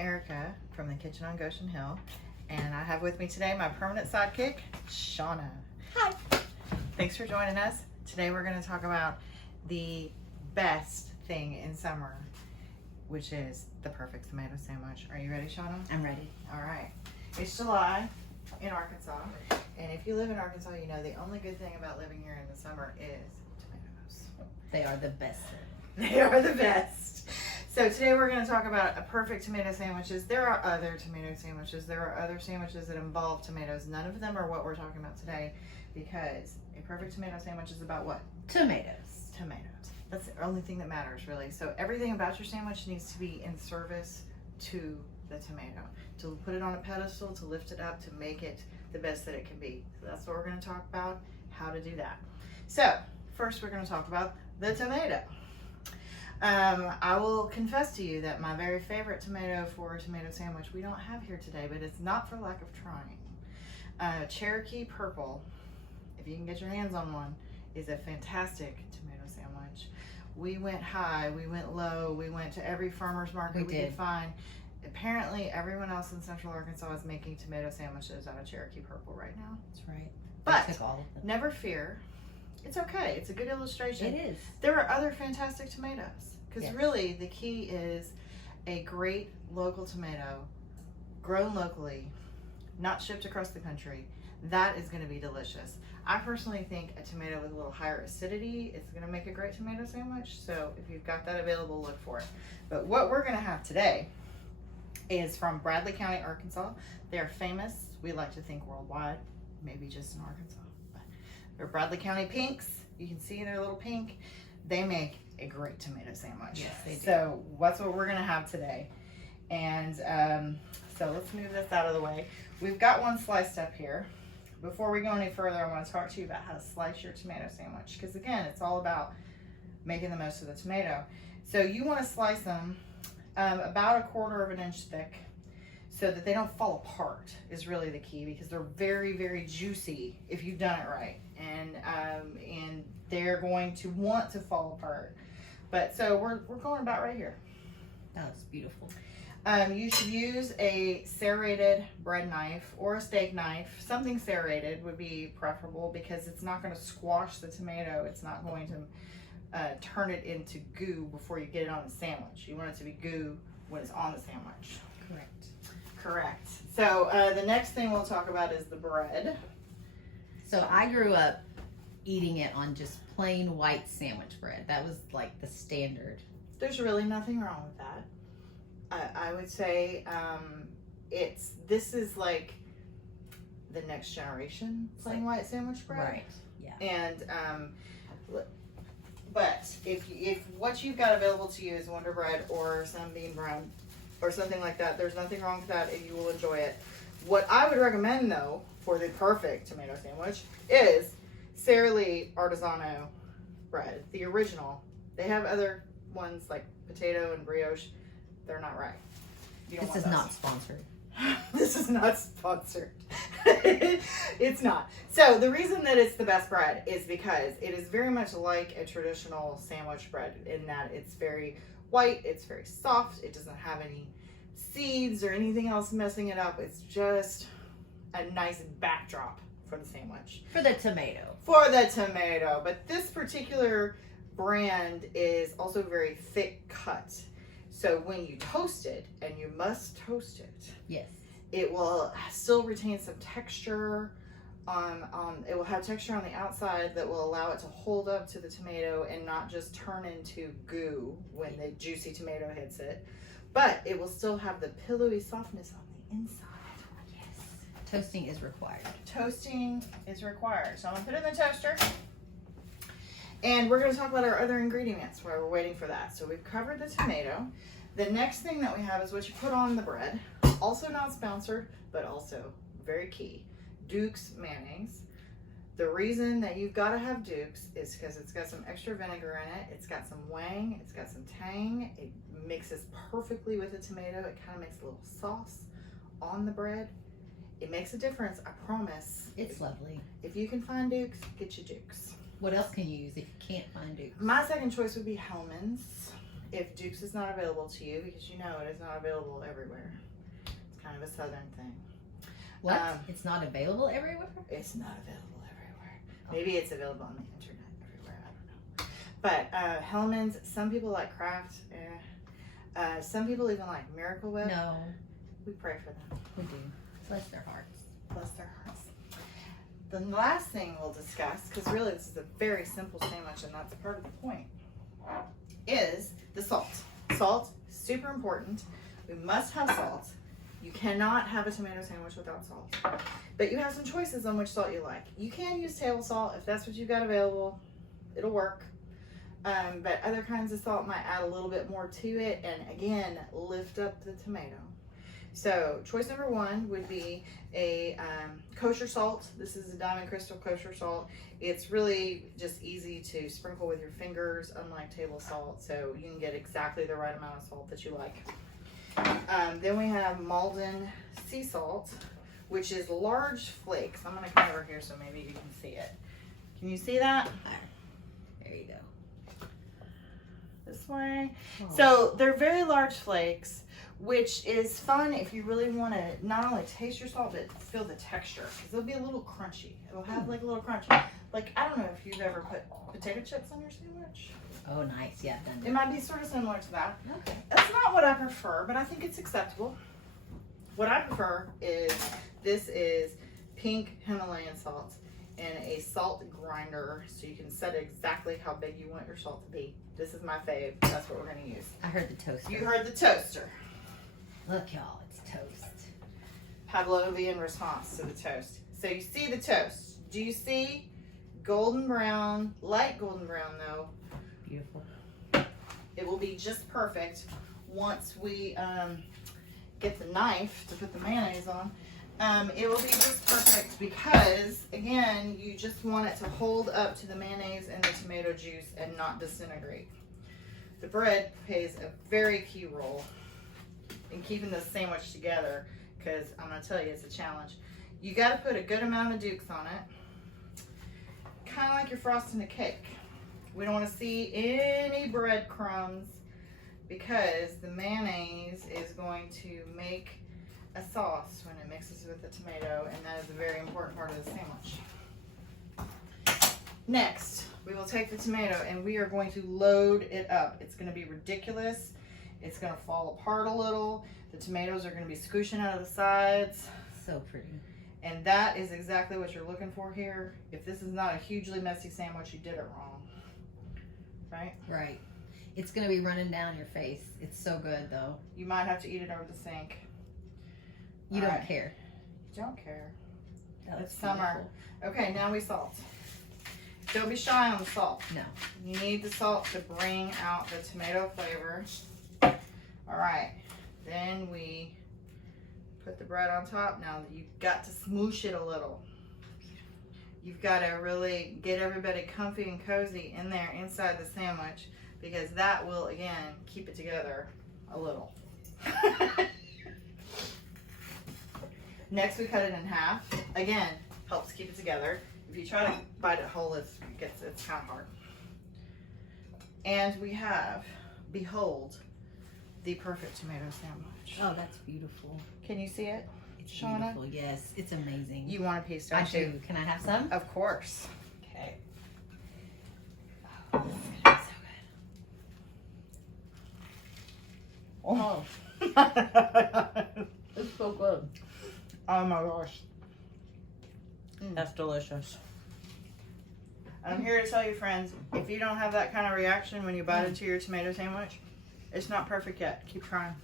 Erica from the Kitchen on Goshen Hill, and I have with me today my permanent sidekick, Shauna. Hi. Thanks for joining us. Today we're going to talk about the best thing in summer, which is the perfect tomato sandwich. Are you ready, Shauna? I'm ready. All right. It's July in Arkansas, and if you live in Arkansas, you know the only good thing about living here in the summer is tomatoes. They are the best. They are the best. So today we're going to talk about a perfect tomato sandwiches. There are other tomato sandwiches. There are other sandwiches that involve tomatoes. None of them are what we're talking about today, because a perfect tomato sandwich is about what? Tomatoes. Tomatoes. That's the only thing that matters, really. So everything about your sandwich needs to be in service to the tomato, to put it on a pedestal, to lift it up, to make it the best that it can be. So that's what we're going to talk about, how to do that. So first we're going to talk about the tomato. I will confess to you that my very favorite tomato for a tomato sandwich we don't have here today, but it's not for lack of trying. Cherokee Purple, if you can get your hands on one, is a fantastic tomato sandwich. We went high, we went low, we went to every farmer's market we could find. Apparently everyone else in Central Arkansas is making tomato sandwiches out of Cherokee Purple right now. That's right. But I took all of them. never fear. It's okay. It's a good illustration. It is. There are other fantastic tomatoes, because Yes. really the key is a great local tomato grown locally, not shipped across the country. That is going to be delicious. I personally think a tomato with a little higher acidity is going to make a great tomato sandwich. So if you've got that available, look for it. But what we're going to have today is from Bradley County, Arkansas. They're famous, we like to think worldwide, maybe just in Arkansas. They're Bradley County Pinks. You can see they're a little pink. They make a great tomato sandwich. Yes, they do. So that's what we're gonna have today. And so let's move this out of the way. We've got one sliced up here. Before we go any further, I want to talk to you about how to slice your tomato sandwich. Because again, it's all about making the most of the tomato. So you want to slice them about 1/4 inch thick, so that they don't fall apart is really the key, because they're very, very juicy if you've done it right. And they're going to want to fall apart. But so we're going about right here. That looks beautiful. You should use a serrated bread knife or a steak knife. Something serrated would be preferable, because it's not going to squash the tomato. It's not going to turn it into goo before you get it on the sandwich. You want it to be goo when it's on the sandwich. Correct. Correct. So the next thing we'll talk about is the bread. So I grew up eating it on just plain white sandwich bread. That was like the standard. There's really nothing wrong with that. I would say this is like the next generation plain white sandwich bread. Right. Yeah. And but if what you've got available to you is Wonder Bread or Sunbeam bread or something like that, there's nothing wrong with that, and you will enjoy it. What I would recommend, though, for the perfect tomato sandwich is Sara Lee Artisanal bread, the original. They have other ones like potato and brioche. They're not right. You don't This want is those. not sponsored. This is not sponsored. It's not. So the reason that it's the best bread is because it is very much like a traditional sandwich bread, in that it's very white, it's very soft, it doesn't have any seeds or anything else messing it up. It's just a nice backdrop for the sandwich. For the tomato. For the tomato. But this particular brand is also very thick cut. So when you toast it, and you must toast it, Yes. it will still retain some texture. It will have texture on the outside that will allow it to hold up to the tomato and not just turn into goo when the juicy tomato hits it. But it will still have the pillowy softness on the inside. Yes. Toasting is required. Toasting is required. So I'm gonna put it in the toaster. And we're gonna talk about our other ingredients while we're waiting for that. So we've covered the tomato. The next thing that we have is what you put on the bread. Also not sponsored, but also very key. Duke's mayonnaise. The reason that you've got to have Duke's is because it's got some extra vinegar in it. It's got some wang. It's got some tang. It mixes perfectly with the tomato. It kind of makes a little sauce on the bread. It makes a difference, I promise. It's lovely. If you can find Duke's, get your Duke's. What else can you use if you can't find Duke's? My second choice would be Hellman's. if Duke's is not available to you, because you know it is not available everywhere. It's kind of a southern thing. What? It's not available everywhere? It's not available everywhere. Maybe it's available on the internet everywhere. I don't know. But Hellman's, some people like Kraft. Some people even like Miracle Whip. No. We pray for them. We do. Bless their hearts. Bless their hearts. The last thing we'll discuss, because really this is a very simple sandwich and that's part of the point, is the salt. Salt, super important. We must have salt. You cannot have a tomato sandwich without salt. But you have some choices on which salt you like. You can use table salt if that's what you've got available. It'll work. But other kinds of salt might add a little bit more to it and again, lift up the tomato. So choice number one would be a kosher salt. This is a Diamond Crystal kosher salt. It's really just easy to sprinkle with your fingers, unlike table salt. So you can get exactly the right amount of salt that you like. Then we have Malden sea salt, which is large flakes. I'm going to come over here so maybe you can see it. Can you see that? There you go. This way. Oh. So they're very large flakes, which is fun if you really want to not only taste your salt, but feel the texture. Because it'll be a little crunchy. It'll have like a little crunch. Like, I don't know if you've ever put potato chips on your sandwich. Oh, nice. Yeah, done. It might be sort of similar to that. Okay. That's not what I prefer, but I think it's acceptable. What I prefer is, this is pink Himalayan salt and a salt grinder, so you can set exactly how big you want your salt to be. This is my fave. That's what we're going to use. I heard the toaster. You heard the toaster. Look, y'all, it's toast. Pavlovian response to the toast. So you see the toast. Do you see golden brown, light golden brown though? Beautiful. It will be just perfect once we get the knife to put the mayonnaise on. It will be just perfect because, again, you just want it to hold up to the mayonnaise and the tomato juice and not disintegrate. The bread plays a very key role in keeping this sandwich together, because I'm going to tell you, it's a challenge. You got to put a good amount of Dukes on it, kind of like you're frosting a cake. We don't want to see any breadcrumbs because the mayonnaise is going to make a sauce when it mixes with the tomato, and that is a very important part of the sandwich. Next, we will take the tomato and we are going to load it up. It's going to be ridiculous. It's going to fall apart a little. The tomatoes are going to be scooshing out of the sides. So pretty. And that is exactly what you're looking for here. If this is not a hugely messy sandwich, you did it wrong. Right? Right. It's going to be running down your face. It's so good, though. You might have to eat it over the sink. You All don't right. care. You don't care. That It's looks summer. beautiful. Okay, now we salt. Don't be shy on the salt. No. You need the salt to bring out the tomato flavor. All right. Then we put the bread on top. Now you've got to smoosh it a little. You've got to really get everybody comfy and cozy in there inside the sandwich, because that will, again, keep it together a little. Next, we cut it in half. Again, helps keep it together. If you try to bite it whole, it's kind of hard. And we have, behold, the perfect tomato sandwich. Oh, that's beautiful. Can you see it? It's Shauna? beautiful. Yes, it's amazing. You want a piece, I don't you? do. Can I have some? Of course. Okay. Oh, Oh, it's so good. Oh my gosh. That's delicious. I'm here to tell you, friends, if you don't have that kind of reaction when you bite into your tomato sandwich, it's not perfect yet. Keep trying.